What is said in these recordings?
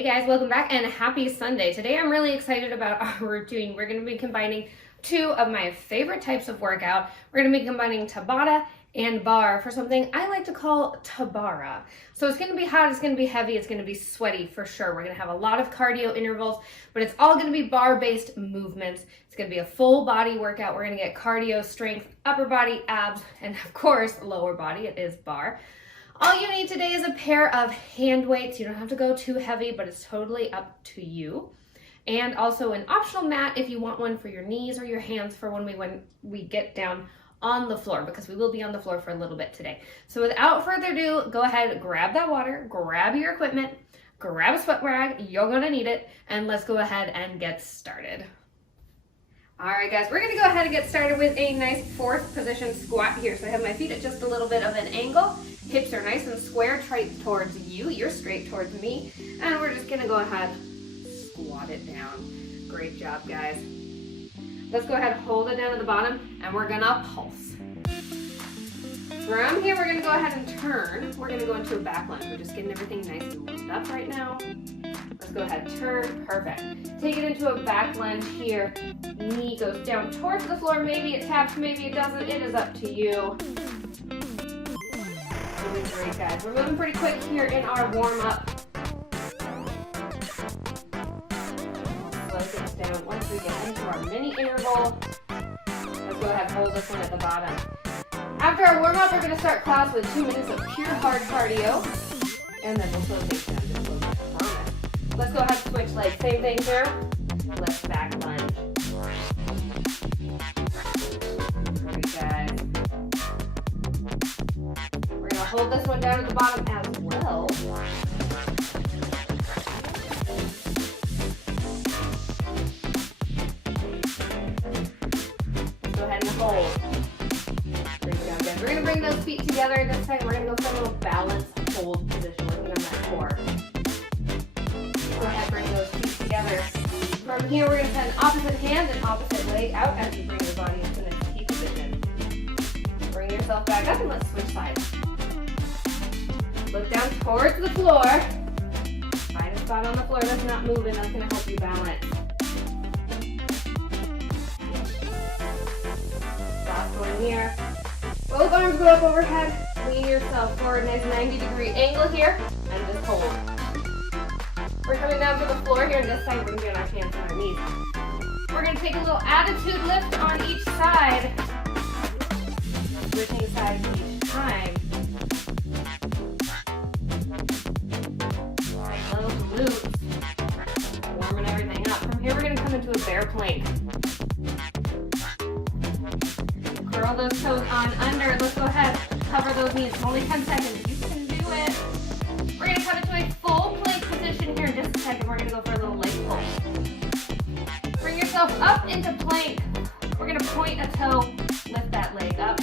Hey guys, welcome back and happy Sunday. Today I'm really excited about our routine. We're going to be combining two of my favorite types of workout. We're going to be combining Tabata and Barre for something I like to call Tabata. So it's going to be hot, it's going to be heavy, it's going to be sweaty for sure. We're going to have a lot of cardio intervals, but it's all going to be bar-based movements. It's going to be a full body workout. We're going to get cardio, strength, upper body, abs, and of course lower body. It is Barre. All you need today is a pair of hand weights. You don't have to go too heavy, but it's totally up to you. And also an optional mat if you want one for your knees or your hands for when we get down on the floor, because we will be on the floor for a little bit today. So without further ado, go ahead, grab that water, grab your equipment, grab a sweat rag, you're gonna need it, and let's go ahead and get started. All right, guys, we're gonna go ahead and get started with a nice fourth position squat here. So I have my feet at just a little bit of an angle. Hips are nice and square, straight towards you. You're straight towards me. And we're just gonna go ahead, squat it down. Great job, guys. Let's go ahead and hold it down at the bottom, and we're gonna pulse. From here, we're gonna go ahead and turn. We're gonna go into a back lunge. We're just getting everything nice and warmed up right now. Let's go ahead, turn, perfect. Take it into a back lunge here. Knee goes down towards the floor. Maybe it taps, maybe it doesn't. It is up to you. Doing great, guys. We're moving pretty quick here in our warm-up. Slow things down once we get into our mini interval. Let's go ahead and hold this one at the bottom. After our warm-up, we're going to start class with 2 minutes of pure hard cardio. And then we'll slow things down just a little bit. Promise. Let's go ahead and switch legs. Same thing here. Let's back lunge. Great, guys. We're going to hold this one down at the bottom as well. Let's go ahead and hold. Great job, guys. We're going to bring those feet together. This time we're going to go for a little balance hold position, working on that core. Go ahead, bring those feet together. From here, we're going to send opposite hand and opposite leg out as you bring your body into the T position. Bring yourself back up and let's switch sides. Look down towards the floor. Find a spot on the floor that's not moving. That's going to help you balance. Last one here. Both arms go up overhead. Lean yourself forward. Nice 90-degree angle here. And just hold. We're coming down to the floor here, and this time we're going to get our hands on our knees. We're going to take a little attitude lift on each side. Switching sides each time. Nice little glutes. Warming everything up. From here, we're going to come into a bear plank. Curl those toes on under. Let's go ahead. Cover those knees. Only 10 seconds. You can do it. We're going to come into a full plank position here in just a second. We're going to go for a little leg pull. Bring yourself up into plank. We're going to point a toe. Lift that leg up.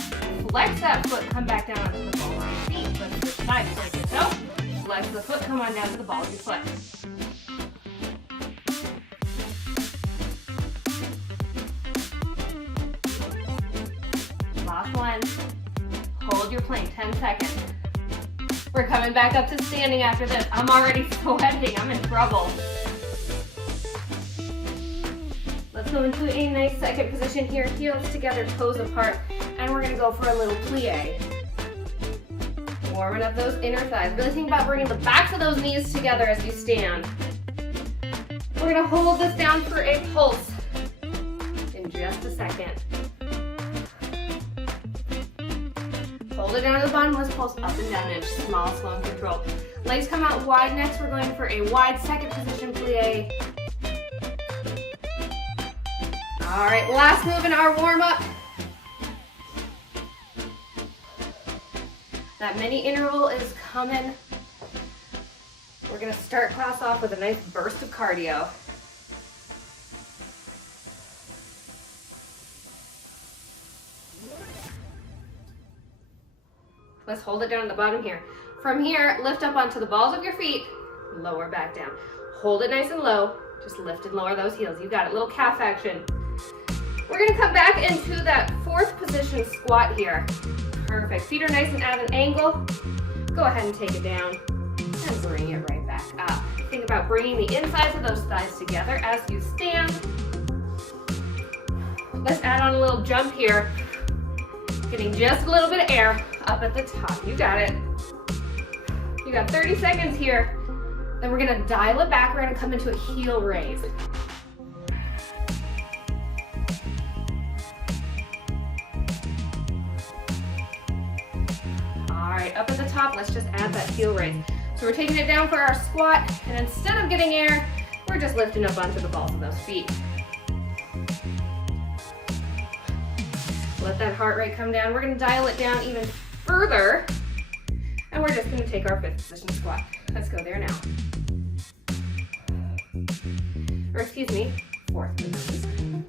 Flex that foot. Come back down onto the ball of your feet. Let's switch sides. Point the toe. Flex the foot. Come on down to the ball of your foot. Last one. Hold your plank, 10 seconds. We're coming back up to standing after this. I'm already sweating, I'm in trouble. Let's go into a nice second position here. Heels together, toes apart. And we're gonna go for a little plie. Warming up those inner thighs. Really think about bringing the backs of those knees together as you stand. We're gonna hold this down for a pulse in just a second. Hold it down to the bottom. Let's pulse up and down in small, slow, and controlled. Legs come out wide. Next, we're going for a wide second position plie. All right, last move in our warm-up. That mini interval is coming. We're going to start class off with a nice burst of cardio. Let's hold it down at the bottom here. From here, lift up onto the balls of your feet, lower back down. Hold it nice and low. Just lift and lower those heels. You got it, little calf action. We're gonna come back into that fourth position squat here. Perfect, feet are nice and at an angle. Go ahead and take it down and bring it right back up. think about bringing the insides of those thighs together as you stand. Let's add on a little jump here. Getting just a little bit of air up at the top. You got it. You got 30 seconds here. Then we're gonna dial it back. We're gonna come into a heel raise. All right, up at the top, let's just add that heel raise. So we're taking it down for our squat, and instead of getting air, we're just lifting up onto the balls of those feet. Let that heart rate come down. We're gonna dial it down even further, and we're just gonna take our 5th position squat. Let's go there now. Or excuse me, 4th position.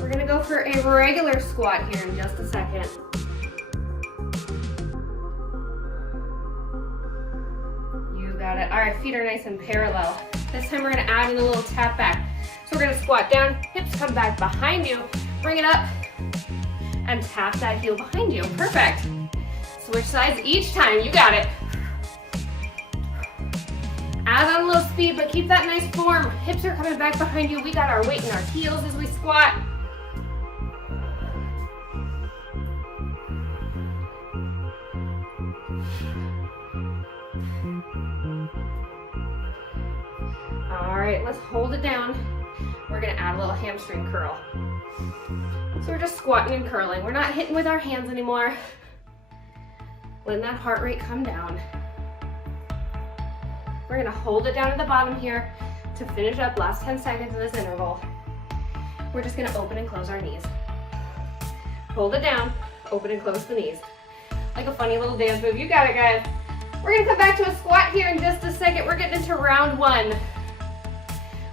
We're gonna go for a regular squat here in just a second. You got it. All right, feet are nice and parallel. This time we're gonna add in a little tap back. So we're gonna squat down, hips come back behind you, bring it up, and tap that heel behind you. Perfect. Switch sides each time, you got it. Add on a little speed, but keep that nice form. Hips are coming back behind you. We got our weight in our heels as we squat. All right, let's hold it down. We're gonna add a little hamstring curl. So we're just squatting and curling. We're not hitting with our hands anymore. Letting that heart rate come down. We're gonna hold it down at the bottom here to finish up last 10 seconds of this interval. We're just gonna open and close our knees. Hold it down, open and close the knees. Like a funny little dance move. You got it, guys. We're gonna come back to a squat here in just a second. We're getting into round 1.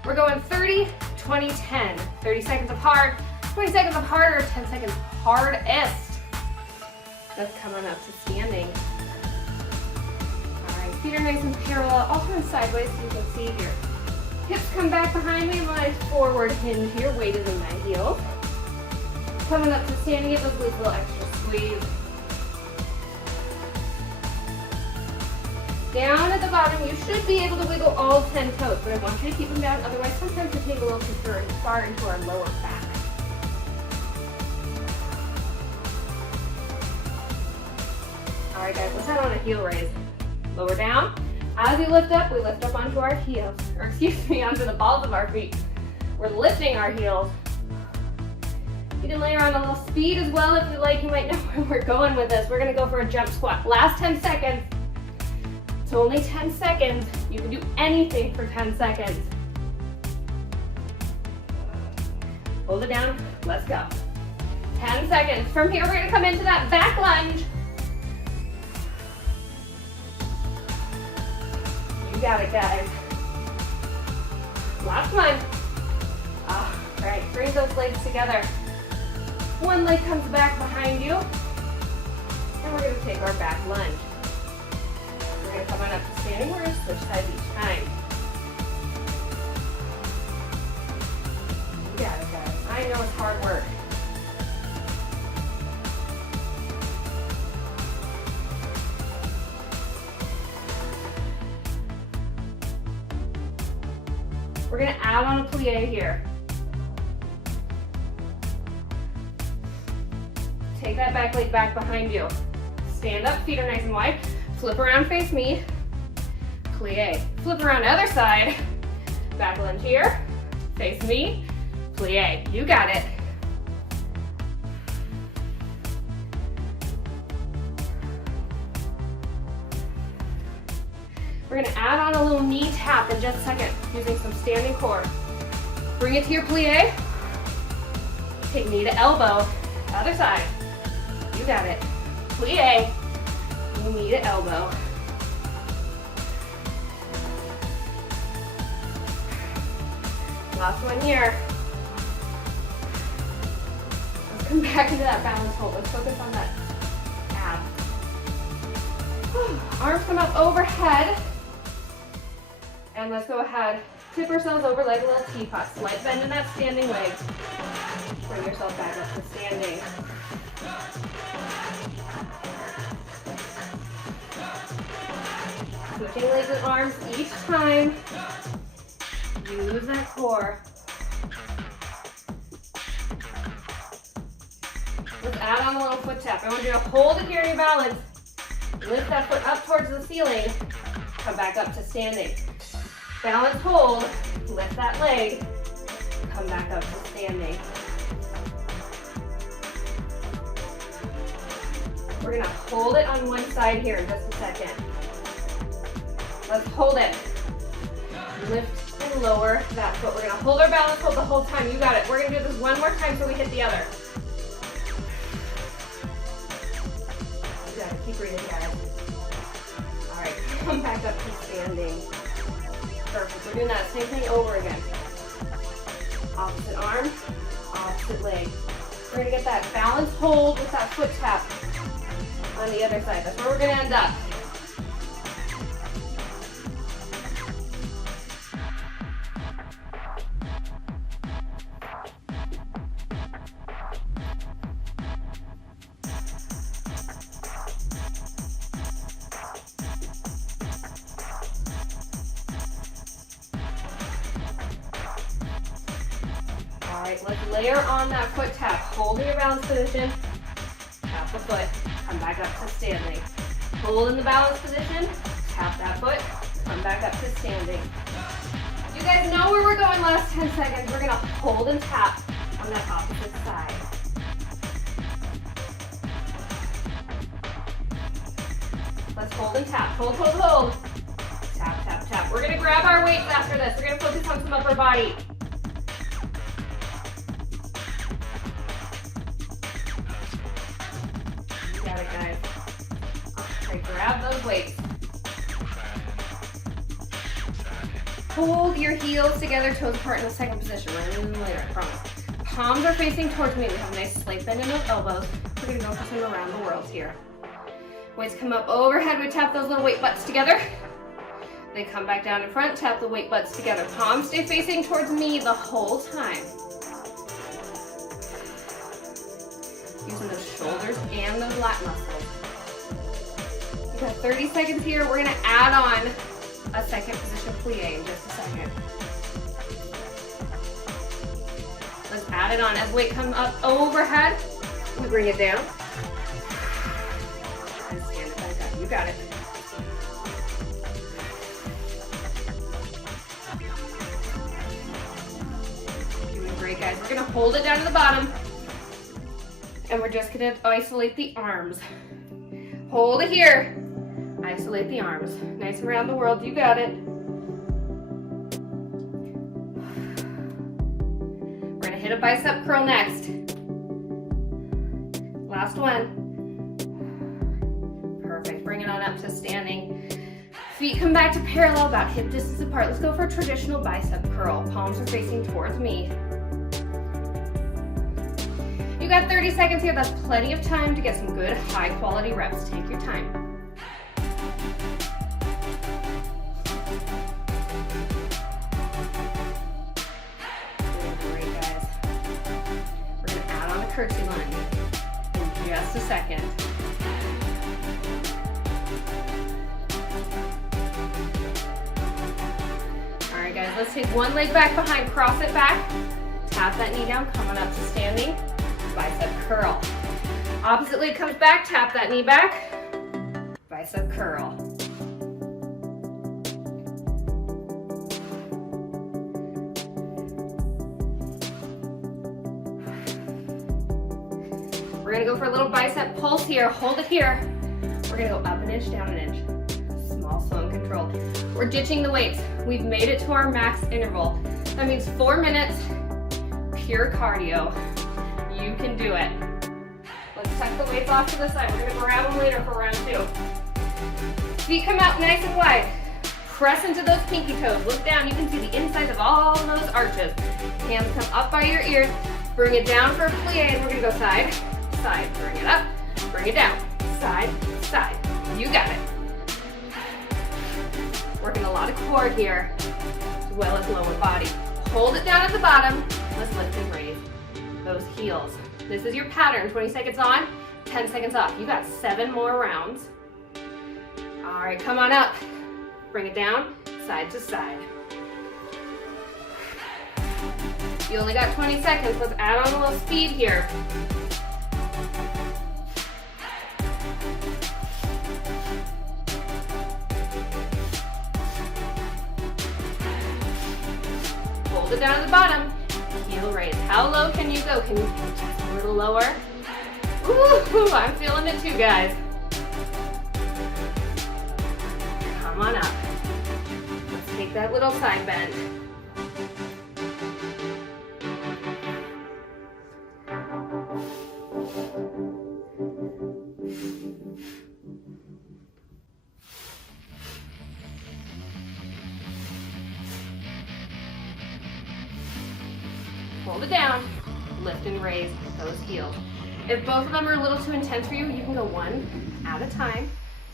We're going 30, 20, 10. 30 seconds of hard, 20 seconds of harder, 10 seconds hardest. Let's come on up to standing. All right, feet are nice and parallel. I'll turn sideways so you can see here. Hips come back behind me, nice forward hinge here. Weight is in my heels. Coming up to standing, get those glutes a little extra squeeze. Down at the bottom, you should be able to wiggle all 10 toes, but I want you to keep them down. Otherwise, sometimes you take a little too far into our lower back. All right, guys, let's add on a heel raise. Lower down. As we lift up onto our heels, or excuse me, onto the balls of our feet. We're lifting our heels. You can layer on a little speed as well if you like. You might know where we're going with this. We're gonna go for a jump squat. Last 10 seconds. It's only 10 seconds. You can do anything for 10 seconds. Hold it down, let's go. 10 seconds. From here, we're gonna come into that back lunge. You got it, guys. Last one. All right, bring those legs together. One leg comes back behind you. And we're gonna take our back lunge. We're gonna come on up to standing. We're gonna switch sides each time. You got it, guys. I know it's hard work. We're gonna add on a plie here. Take that back leg back behind you. Stand up, feet are nice and wide. Flip around, face me. Plie. Flip around other side. Back lunge here. Face me. Plie. You got it. We're gonna add on a little knee tap in just a second using some standing core. Bring it to your plie. Take knee to elbow. Other side. You got it. Plie. Knee to elbow. Last one here. Let's come back into that balance hold. Let's focus on that ab. Arms come up overhead. And let's go ahead Tip ourselves over like a little teapot. Slight bend in that standing leg. Bring yourself back up to standing. Switching legs and arms each time. Use that core. Let's add on a little foot tap. I want you to hold it here in your balance. Lift that foot up towards the ceiling. Come back up to standing. Balance, hold. Lift that leg. Come back up to standing. We're gonna hold it on one side here in just a second. Let's hold it. Lift and lower that foot. We're gonna hold our balance hold the whole time. You got it. We're gonna do this one more time so we hit the other. You got it. Keep breathing, guys. All right, come back up to standing. Perfect. We're doing that same thing over again. Opposite arm, opposite leg. We're gonna get that balance hold with that foot tap on the other side. That's where we're gonna end up. All right, let's layer on that foot tap. Hold in your balance position. Tap the foot. Come back up to standing. Hold in the balance position. Tap that foot. Come back up to standing. You guys know where we're going last 10 seconds. We're going to hold and tap on that opposite side. Let's hold and tap. Hold, hold, hold. Tap, tap, tap. We're going to grab our weights after this. We're going to focus on some upper body. You got it, guys. Okay, grab those weights. Hold your heels together, toes apart in the second position. We're going to do them later, I promise. Palms are facing towards me. We have a nice slight bend in those elbows. We're going to go for some around the world here. Weights come up overhead. We tap those little weight butts together. They come back down in front. Tap the weight butts together. Palms stay facing towards me the whole time. Using those shoulders and those lat muscles. We got 30 seconds here. We're going to add on a second position plie in just a second. Let's add it on. As weight comes up overhead, we bring it down. And stand it back up. You got it. Doing great, guys. We're going to hold it down to the bottom. And we're just going to isolate the arms. Hold it here. Isolate the arms. Nice around the world. You got it. We're going to hit a bicep curl next. Last one. Perfect. Bring it on up to standing. Feet come back to parallel, about hip distance apart. Let's go for a traditional bicep curl. Palms are facing towards me. You got 30 seconds here. That's plenty of time to get some good high quality reps. Take your time. Curtsy lunge in just a second. All right, guys, let's take one leg back behind, cross it back, tap that knee down, coming up to standing, bicep curl. Opposite leg comes back, tap that knee back, bicep curl. We're gonna go for a little bicep pulse here. Hold it here. We're gonna go up an inch, down an inch. Small, slow, and controlled. We're ditching the weights. We've made it to our max interval. That means 4 minutes, pure cardio. You can do it. Let's tuck the weights off to the side. We're gonna grab them later for round 2. Feet come out nice and wide. Press into those pinky toes. Look down. You can see the insides of all those arches. Hands come up by your ears. Bring it down for a plie, and we're gonna go side, side. Bring it up, bring it down, side, side. You got it. Working a lot of core here. well as lower body. Hold it down at the bottom. Let's lift and raise those heels. This is your pattern. 20 seconds on, 10 seconds off. You got 7 more rounds. All right, come on up. Bring it down, side to side. You only got 20 seconds. Let's add on a little speed here. Hold it down at the bottom. Heel raise. How low can you go? Can you go just a little lower? Ooh, I'm feeling it too, guys. Come on up. Let's take that little side bend. Hold it down, lift and raise those heels. If both of them are a little too intense for you, you can go one at a time,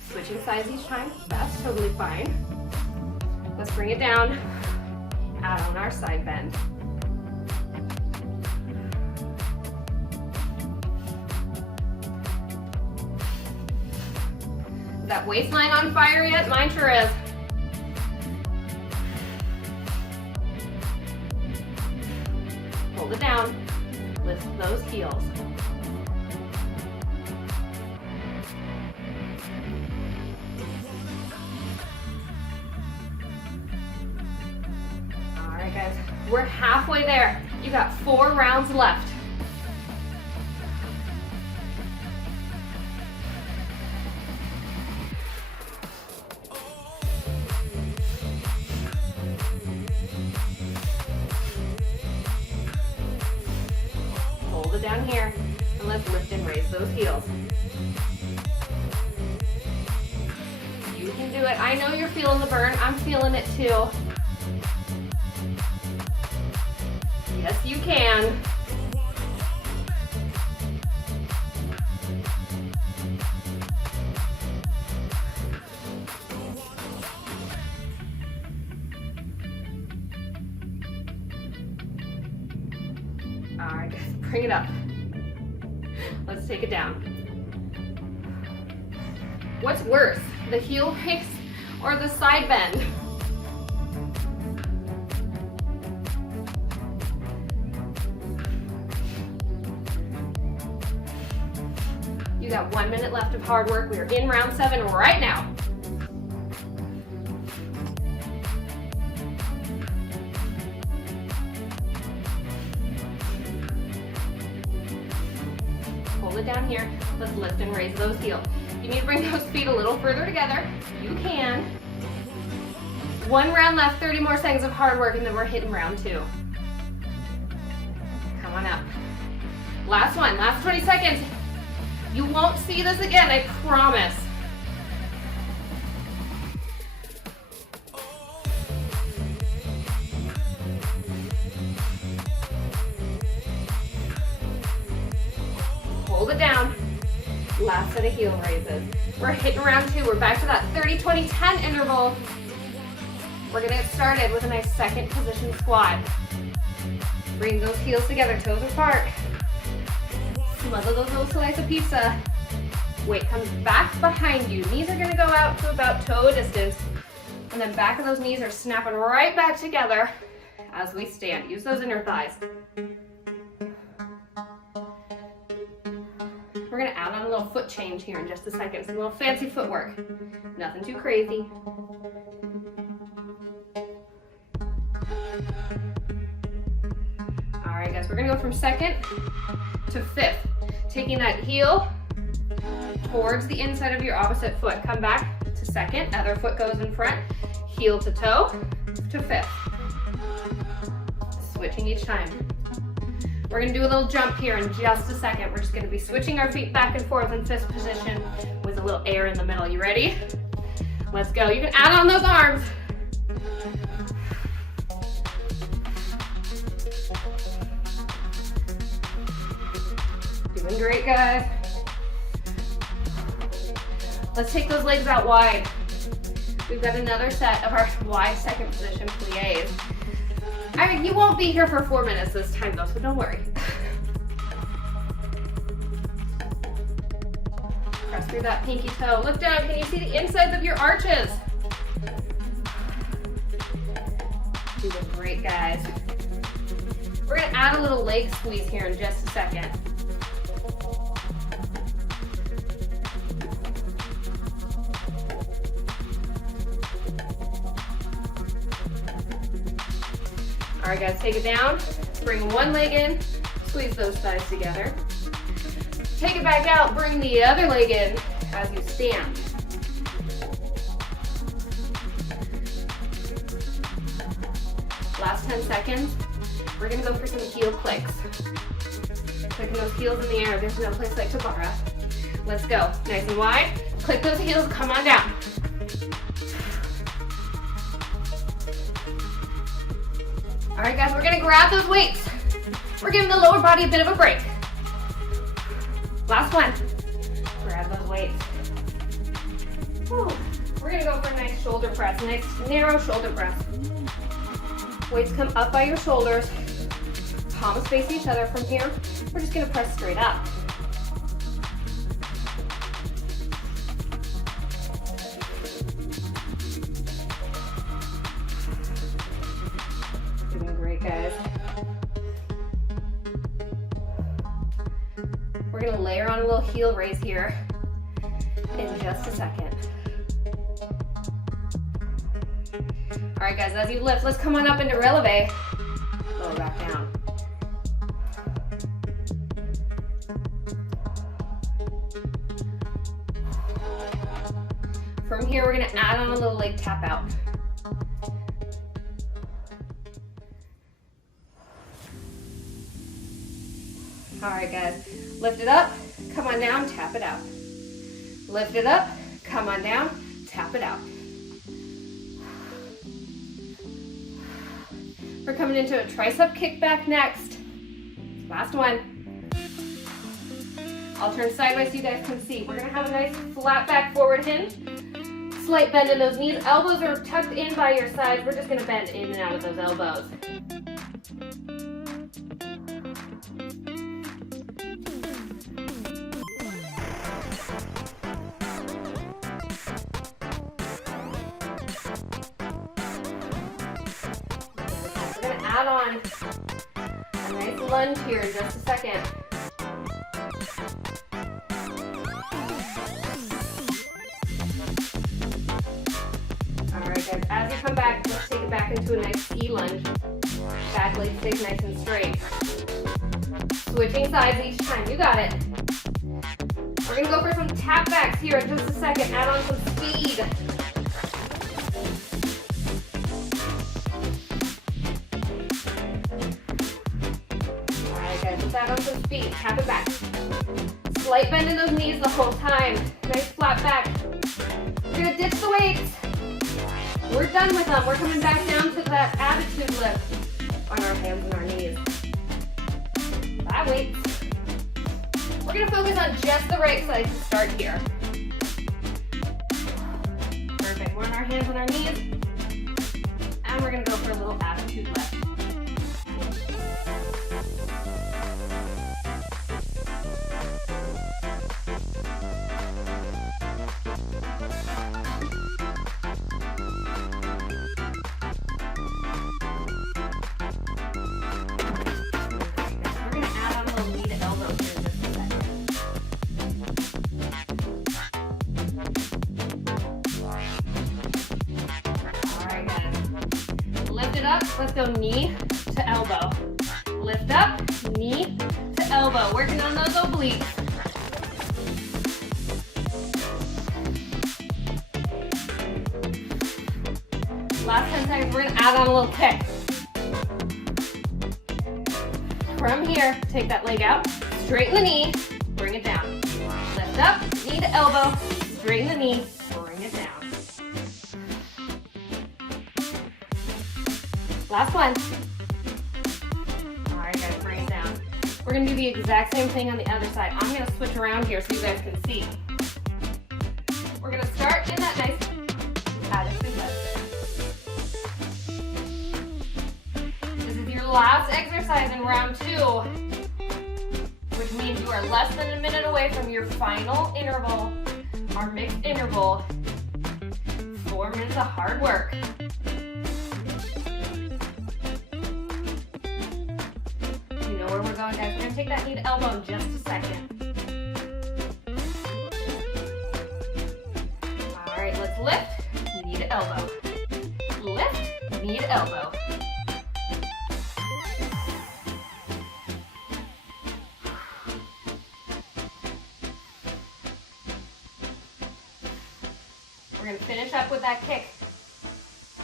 switching sides each time. That's totally fine. Let's bring it down, add on our side bend. Is that waistline on fire yet? Mine sure is. Hold it down, lift those heels. All right, guys, we're halfway there. You got 4 rounds left. Down here, and let's lift and raise those heels. You can do it. I know you're feeling the burn. I'm feeling it too. Yes, you can. All right, guys, bring it up. Let's take it down. What's worse, the heel raise or the side bend? You got 1 minute left of hard work. We are in round 7 right now. Hold it down here. Let's lift and raise those heels. You need to bring those feet a little further together. You can. 1 round left, 30 more seconds of hard work, and then we're hitting round 2. Come on up. Last one, last 20 seconds. You won't see this again, I promise. Hold it down. Last set of heel raises. We're hitting round 2. We're back to that 30, 20, 10 interval. We're gonna get started with a nice second position squat. Bring those heels together, toes apart. Smother those little slices of pizza. Weight comes back behind you. Knees are gonna go out to about toe distance. And then back of those knees are snapping right back together as we stand. Use those inner thighs. We're gonna add on a little foot change here in just a second. Some little fancy footwork. Nothing too crazy. All right, guys, we're gonna go from second to fifth. Taking that heel towards the inside of your opposite foot. Come back to second, other foot goes in front. Heel to toe to fifth. Switching each time. We're gonna do a little jump here in just a second. We're just gonna be switching our feet back and forth in fifth position with a little air in the middle. You ready? Let's go. You can add on those arms. Doing great, guys. Let's take those legs out wide. We've got another set of our wide second position pliés. You won't be here for 4 minutes this time though, so don't worry. Press through that pinky toe. Look down. Can you see the insides of your arches? Doing great, guys. We're gonna add a little leg squeeze here in just a second. All right, guys, take it down. Bring one leg in, squeeze those thighs together. Take it back out, bring the other leg in as you stand. Last 10 seconds. We're gonna go for some heel clicks. Clicking those heels in the air. There's no place like Tabata. Let's go. Nice and wide. Click those heels, come on down. All right, guys, we're gonna grab those weights. We're giving the lower body a bit of a break. Last one. Grab those weights. Whew. We're gonna go for a nice shoulder press, nice narrow shoulder press. Weights come up by your shoulders. Palms face each other from here. We're just gonna press straight up. Doing great, guys. We're gonna layer on a little heel raise here in just a second. All right, guys, as you lift, let's come on up into releve. Lower back down. From here, we're gonna add on a little leg tap out. All right, guys, lift it up, come on down, tap it out. Lift it up, come on down, tap it out. We're coming into a tricep kickback next. Last one. I'll turn sideways so you guys can see. We're gonna have a nice flat back forward hinge. Slight bend in those knees. Elbows are tucked in by your sides. We're just gonna bend in and out of those elbows. Add on a nice lunge here in just a second. All right, guys, as you come back, let's take it back into a nice ski lunge. Back leg stays nice and straight. Switching sides each time, you got it. We're gonna go for some tap backs here in just a second. Add on some speed. Add on some speed, tap it back. Slight bend in those knees the whole time. Nice flat back. We're gonna ditch the weights. We're done with them. We're coming back down to that attitude lift on our hands and our knees. That weights. We're gonna focus on just the right side to start here. Perfect. We're on our hands and our knees. And we're gonna go for a little attitude lift. Let's go knee to elbow. Lift up, knee to elbow. Working on those obliques. Last 10 seconds, we're gonna add on a little kick. From here, take that leg out, straighten the knee, bring it down. Lift up, knee to elbow, straighten the knee, bring it down. Last one. All right, guys, bring it down. We're gonna do the exact same thing on the other side. I'm gonna switch around here so you guys can see. We're gonna start in that nice attitude lift. last exercise in round 2, which means you are less than a minute away from your final interval, our mixed interval. 4 minutes of hard work. You know where we're going, guys. We're going to take that knee to elbow in just a second. All right, let's lift, knee to elbow. Lift, knee to elbow. We're going to finish up with that kick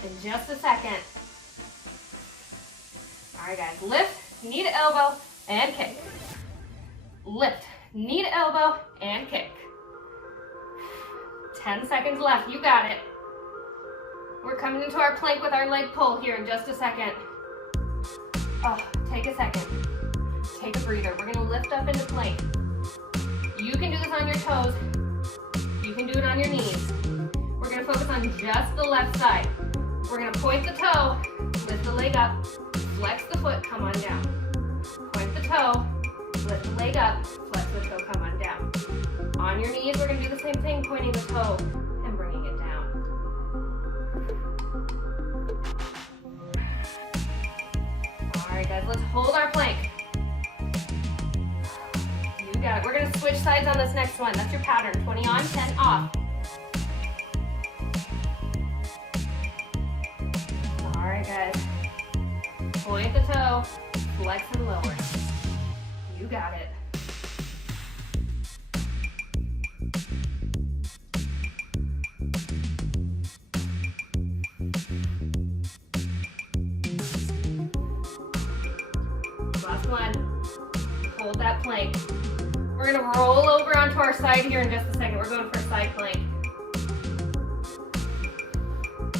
in just a second. All right, guys, lift, knee to elbow, and kick. Lift, knee to elbow, and kick. 10 seconds left, you got it. We're coming into our plank with our leg pull here in just a second. Oh, take a second. Take a breather. We're gonna lift up into plank. You can do this on your toes. You can do it on your knees. We're gonna focus on just the left side. We're gonna point the toe, lift the leg up, flex the foot, come on down. Point the toe, lift the leg up, flex the toe, come on down. On your knees, we're gonna do the same thing, pointing the toe and bringing it down. All right, guys, let's hold our plank. You got it. We're gonna switch sides on this next one. That's your pattern, 20 on, 10 off. All right, guys. Point the toe, flex and lower. You got it. Last one. Hold that plank. We're gonna roll over onto our side here in just a second. We're going for a side plank.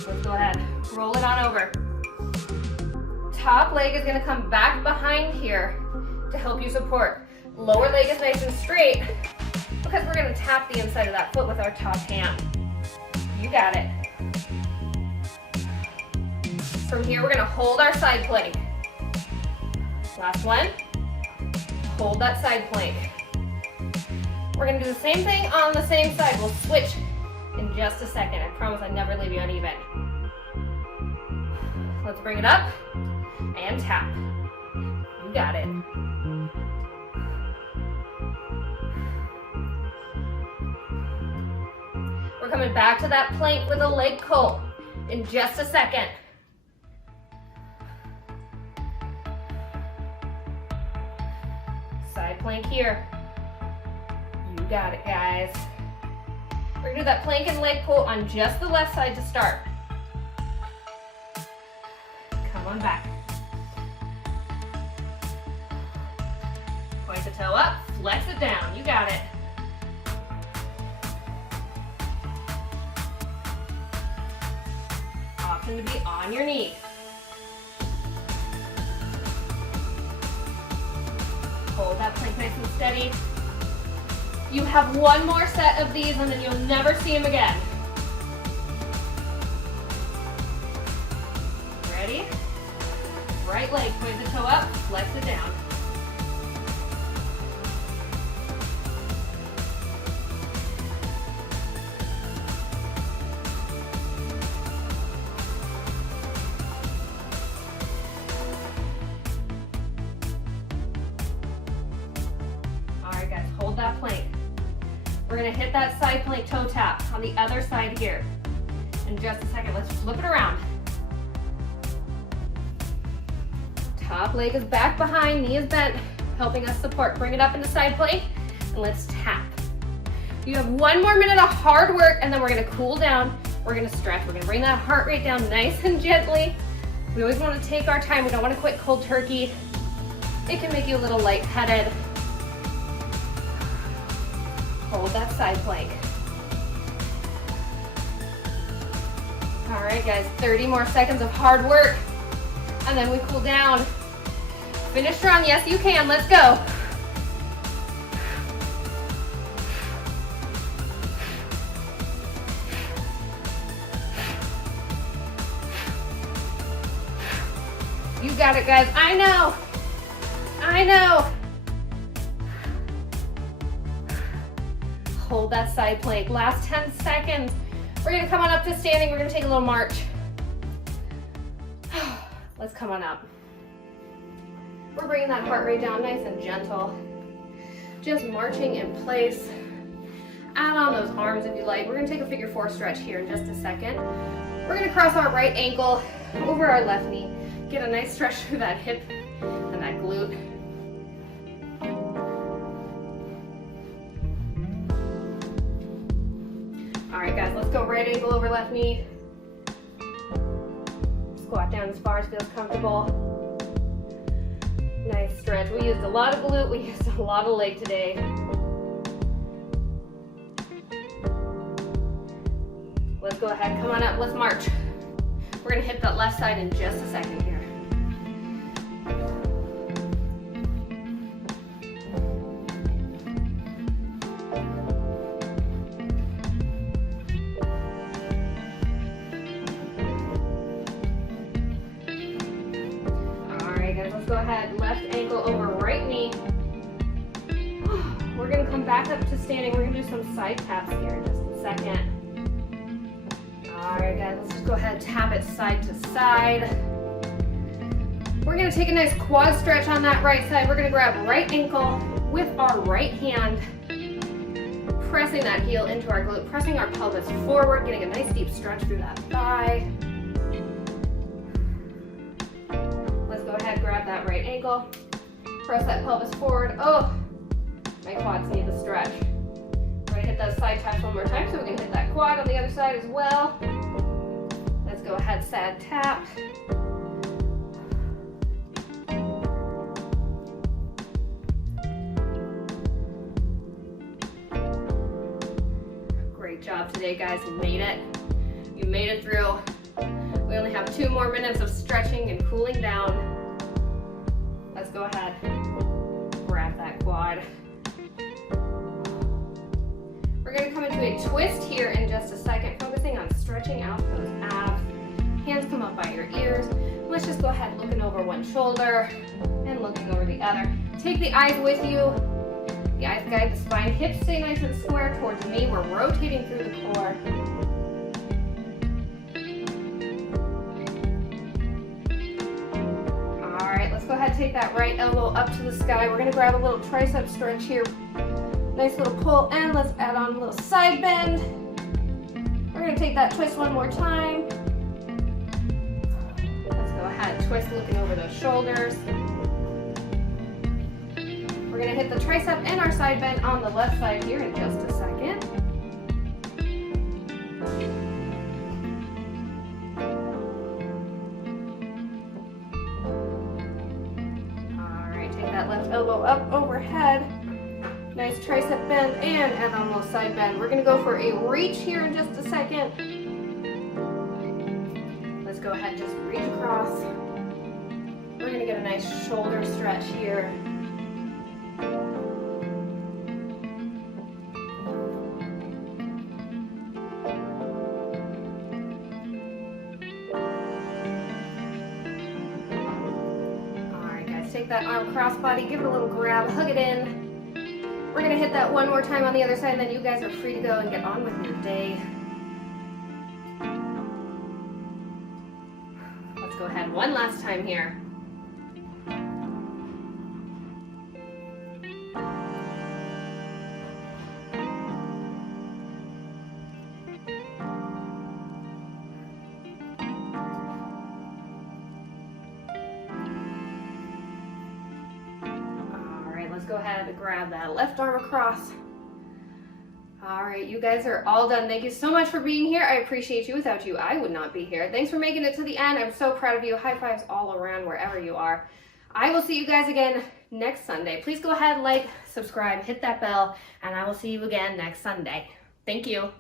Let's go ahead. Roll it on over. Top leg is gonna come back behind here to help you support. Lower leg is nice and straight because we're gonna tap the inside of that foot with our top hand. You got it. From here, we're gonna hold our side plank. Last one. Hold that side plank. We're gonna do the same thing on the same side. We'll switch in just a second. I promise I never leave you uneven. Let's bring it up and tap. You got it. We're coming back to that plank with a leg pull in just a second. Side plank here. You got it, guys. We're gonna do that plank and leg pull on just the left side to start. Come on back. Point the toe up, flex it down. You got it. Option to be on your knee. Hold that plank nice and steady. You have one more set of these and then you'll never see them again. Ready? Right leg, point the toe up, flex it down. All right, guys, hold that plank. We're gonna hit that side plank toe tap on the other side here. In just a second, let's flip it around. Top leg is back behind, knee is bent, helping us support. Bring it up into side plank, and let's tap. You have 1 more minute of hard work, and then we're gonna cool down. We're gonna stretch. We're gonna bring that heart rate down nice and gently. We always wanna take our time. We don't wanna quit cold turkey. It can make you a little lightheaded. Hold that side plank. All right, guys, 30 more seconds of hard work, and then we cool down. Finish strong, yes you can, let's go. You got it, guys. I know. I know. Hold that side plank. Last 10 seconds. We're gonna come on up to standing. We're gonna take a little march. Let's come on up. We're bringing that heart rate down nice and gentle. Just marching in place. Add on those arms if you like. We're gonna take a figure 4 stretch here in just a second. We're gonna cross our right ankle over our left knee. Get a nice stretch through that hip and that glute. All right, guys, let's go right ankle over left knee. Squat down as far as feels comfortable. Nice stretch. We used a lot of glute, we used a lot of leg today. Let's go ahead, come on up, let's march. We're gonna hit that left side in just a second here. Let's go ahead, left ankle over right knee. We're gonna come back up to standing. We're gonna do some side taps here in just a second. All right, guys, let's just go ahead and tap it side to side. We're gonna take a nice quad stretch on that right side. We're gonna grab right ankle with our right hand, pressing that heel into our glute, pressing our pelvis forward, getting a nice deep stretch through that thigh. Go ahead, grab that right ankle, press that pelvis forward. Oh, my quads need the stretch. We're gonna hit those side taps one more time so we can hit that quad on the other side as well. Let's go ahead, side tap. Great job today, guys. You made it. You made it through. We only have 2 more minutes of stretching and cooling down. Let's go ahead, grab that quad. We're gonna come into a twist here in just a second, focusing on stretching out those abs. Hands come up by your ears. Let's just go ahead looking over one shoulder and looking over the other. Take the eyes with you. The eyes guide the spine. Hips stay nice and square towards me. We're rotating through the core. Go ahead, take that right elbow up to the sky. We're gonna grab a little tricep stretch here. Nice little pull, and let's add on a little side bend. We're gonna take that twist one more time. Let's go ahead, twist looking over those shoulders. We're gonna hit the tricep and our side bend on the left side here in just a second. Left elbow up overhead, nice tricep bend, and add on a little side bend. We're gonna go for a reach here in just a second. Let's go ahead, just reach across. We're gonna get a nice shoulder stretch here. Take that arm cross body, give it a little grab, hug it in. We're gonna hit that one more time on the other side, and then you guys are free to go and get on with your day. Let's go ahead one last time here. Go ahead and grab that left arm across. All right, you guys are all done. Thank you so much for being here. I appreciate you. Without you, I would not be here. Thanks for making it to the end. I'm so proud of you. High fives all around wherever you are. I will see you guys again next Sunday. Please go ahead, like, subscribe, hit that bell, and I will see you again next Sunday. Thank you.